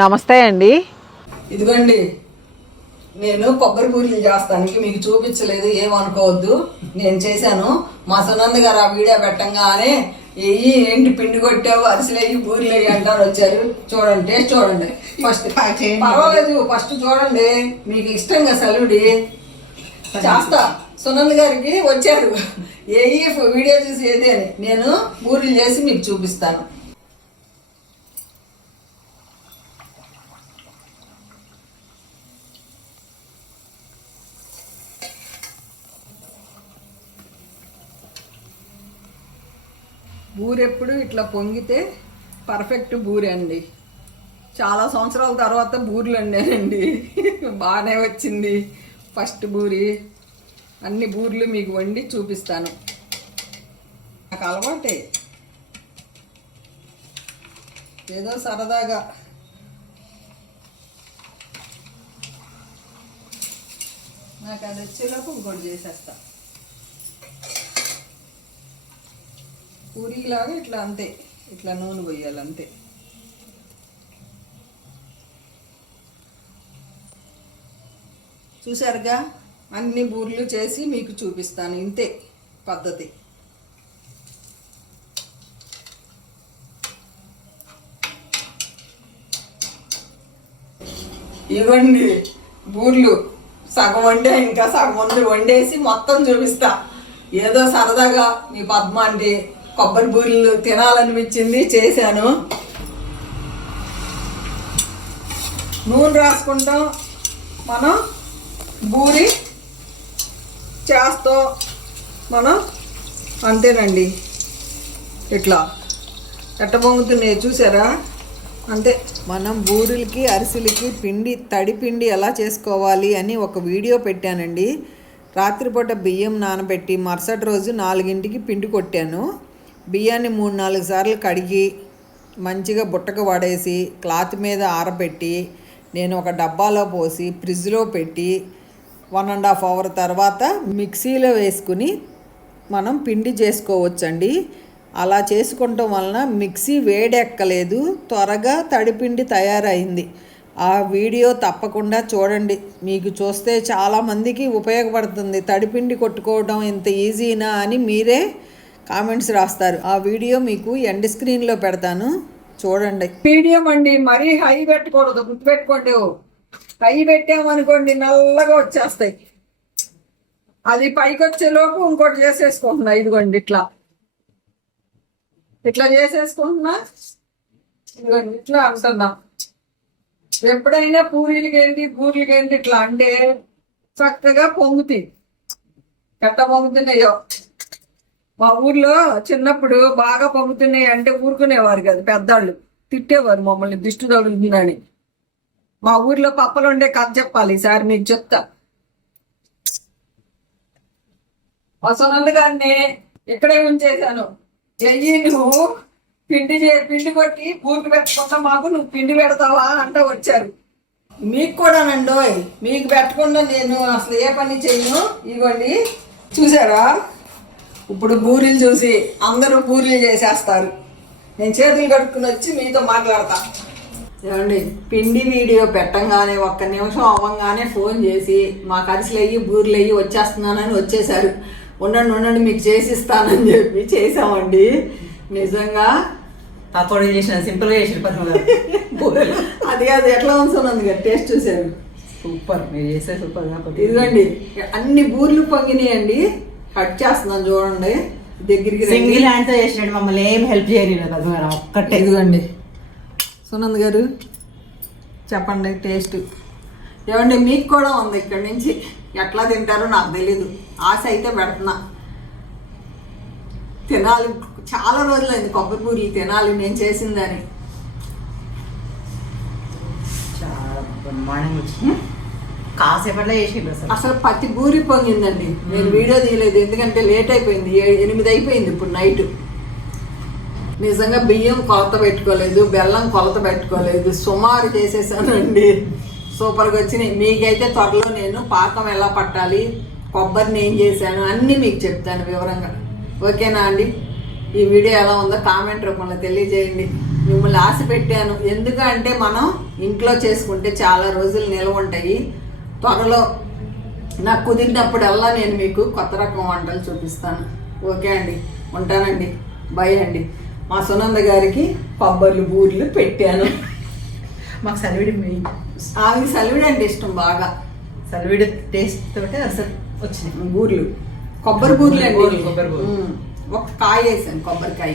నమస్తే అండి. ఇదిగోండి, నేను కొబ్బరి పూరీలు చేస్తానికి మీకు చూపించలేదు, ఏమనుకోవద్దు. నేను చేశాను. మా సునంద గారు ఆ వీడియో పెట్టంగానే ఏంటి పిండి కొట్టావు, అరిసెలయ్యి పూరీలు అయ్యి అంటారు వచ్చారు. చూడండి, టేస్ట్ చూడండి. ఫస్ట్ పర్వాలేదు, ఫస్ట్ చూడండి. మీకు ఇష్టంగా సలుడి చేస్తా. సునంద గారికి వచ్చారు వీడియో చూసి ఏది అని నేను పూరీలు చేసి మీకు చూపిస్తాను. బూరెప్పుడు ఇట్లా పొంగితే పర్ఫెక్ట్ బూరె అండి. చాలా సంవత్సరాల తర్వాత బూరెలు వండానండి. బాగానే వచ్చింది ఫస్ట్ బూరి. అన్ని బూరెలు మీకు వండి చూపిస్తాను. నాకు అలవాటే, ఏదో సరదాగా. నాకు అది వచ్చేలోపు ఇంకోటి చేసేస్తా. పూరీలాగా ఇట్లా అంతే, ఇట్లా నూనె పోయాలి అంతే. చూసారుగా, అన్ని బూరెలు చేసి మీకు చూపిస్తాను. ఇంతే పద్ధతి. ఇవ్వండి బూరెలు. సగం వండే, ఇంకా సగం ముందు వండేసి మొత్తం చూపిస్తా. ఏదో సరదాగా మీ పద్మ అంటే కొబ్బరి బూరెలు తినాలనిపించింది, చేశాను. నూనె రాసుకుంటాం మనం, బూరి చేస్తాం మనం, అంతేనండి. ఇట్లా ఎట్ట పొంగుతున్నాయి చూసారా, అంతే. మనం బూరెలకి అరిసెలకి తడి పిండి ఎలా చేసుకోవాలి అని ఒక వీడియో పెట్టానండి. రాత్రిపూట బియ్యం నానబెట్టి మరుసటి రోజు 4ంటికి పిండి కొట్టాను. బియ్యాన్ని 3-4 సార్లు కడిగి మంచిగా బుట్టకు పడేసి క్లాత్ మీద ఆరబెట్టి నేను ఒక డబ్బాలో పోసి ఫ్రిడ్జ్లో పెట్టి 1.5 అవర్ తర్వాత మిక్సీలో వేసుకుని మనం పిండి చేసుకోవచ్చండి. అలా చేసుకుంటాం వలన మిక్సీ వేడెక్కలేదు, త్వరగా తడిపిండి తయారైంది. ఆ వీడియో తప్పకుండా చూడండి. మీకు చూస్తే చాలామందికి ఉపయోగపడుతుంది. తడిపిండి కొట్టుకోవడం ఇంత ఈజీనా అని మీరే కామెంట్స్ రాస్తారు. ఆ వీడియో మీకు ఎండ్ స్క్రీన్లో పెడతాను, చూడండి. మీడియం అండి, మరీ హై పెట్టకూడదు, గుర్తుపెట్టుకోండి. హై పెట్టామనుకోండి నల్లగా వచ్చేస్తాయి. అది పైకి వచ్చేలోపు ఇంకోటి చేసేసుకుంటున్నా. ఇదిగోండి ఇట్లా ఇట్లా చేసేసుకుంటున్నా. ఇదిగోండి ఇట్లా అంటున్నా. ఎప్పుడైనా పూరీలకేంటి బూరెలకేంటి ఇట్లా అంటే చక్కగా పొంగుతాయి. ఎట్ట పొంగుతున్నాయో. మా ఊర్లో చిన్నప్పుడు బాగా పొంగుతున్నాయి అంటే ఊరుకునేవారు కదా, పెద్దవాళ్ళు తిట్టేవారు మమ్మల్ని, దిష్టి తగులుతుందని. మా ఊర్లో పప్పలు ఉండే కథ చెప్పాలి ఈసారి మీకు చెప్తా. వసనందుగానే ఇక్కడే ఉంచేశాను. చెయ్యి నువ్వు పిండి కొట్టి పూర్తి పెట్టకుండా మాకు నువ్వు పిండి పెడతావా అంటూ వచ్చారు. మీకు కూడానండోయ్, మీకు పెట్టకుండా నేను అసలు ఏ పని చేయను. ఇవ్వండి చూసారా, ఇప్పుడు బూరెలు చూసి అందరూ బూరెలు చేసేస్తారు. నేను చేతులు కట్టుకుని వచ్చి మీతో మాట్లాడతా. ఏమండి, పిండి వీడియో పెట్టంగానే 1 నిమిషం అవ్వంగానే ఫోన్ చేసి మాకు అరిసెలయ్యి బూరెలు అయ్యి వచ్చేస్తున్నానని వచ్చేసారు. ఉండండి మీకు చేసిస్తానని చెప్పి చేసామండి. నిజంగా తప్పడు చేసిన, సింపుల్గా చేసిన అది ఎట్లా ఉంచున్నది కదా, టేస్ట్ చూసారు. సూపర్, మీరు చేసే సూపర్. కాబట్టి ఇదిగోండి అన్ని బూరెలు పొంగినాయండి. కట్ చేస్తున్నాను చూడండి, దగ్గరికి సింగిల్ హ్యాండ్తో చేసినట్టు మమ్మల్ని ఏం హెల్ప్ చేయలేదు కదా ఒక్కటే. ఇదిగోండి సునంద్ గారు చెప్పండి టేస్ట్. ఏమండి మీకు కూడా ఉంది, ఇక్కడి నుంచి ఎట్లా తింటారో నాకు తెలీదు. ఆశ అయితే పెడుతున్నా, తినాలి. చాలా రోజులైంది కొబ్బరి పూరీలు తినాలి నేను చేసిందని. చాలా బ్రహ్మాండంగా వచ్చింది. కాసేపట్లో చేసింది అసలు పత్తి బూరి పొంగిందండి. నేను వీడియో తీయలేదు ఎందుకంటే లేట్ అయిపోయింది, 8 అయిపోయింది ఇప్పుడు నైట్. నిజంగా బియ్యం కొలత పెట్టుకోలేదు, బెల్లం కొలత పెట్టుకోలేదు, సుమారు చేసేసానండి. సూపర్గా వచ్చినాయి. మీకైతే త్వరలో నేను పాకం ఎలా పట్టాలి, కొబ్బరిని ఏం చేశాను అన్నీ మీకు చెప్తాను వివరంగా. ఓకేనా అండి? ఈ వీడియో ఎలా ఉందో కామెంట్ రూపంలో తెలియజేయండి. మిమ్మల్ని ఆశ పెట్టాను. ఎందుకంటే మనం ఇంట్లో చేసుకుంటే చాలా రోజులు నిల్వ ఉంటాయి. త్వరలో నాకు కుదిరినప్పుడల్లా నేను మీకు కొత్త రకం వంటలు చూపిస్తాను. ఓకే అండి, ఉంటానండి, బాయ్ అండి. మా సునంద గారికి కొబ్బర్లు బూర్లు పెట్టాను. మాకు సలివిడి ఆమెకి సలివిడి అంటే ఇష్టం బాగా. సలివిడి టేస్ట్ తోటే అసలు వచ్చినాయి బూర్లు, కొబ్బరి బూర్లు అండి. కొబ్బరి బూర్లు. ఒక కాయ వేసాను, కొబ్బరికాయ.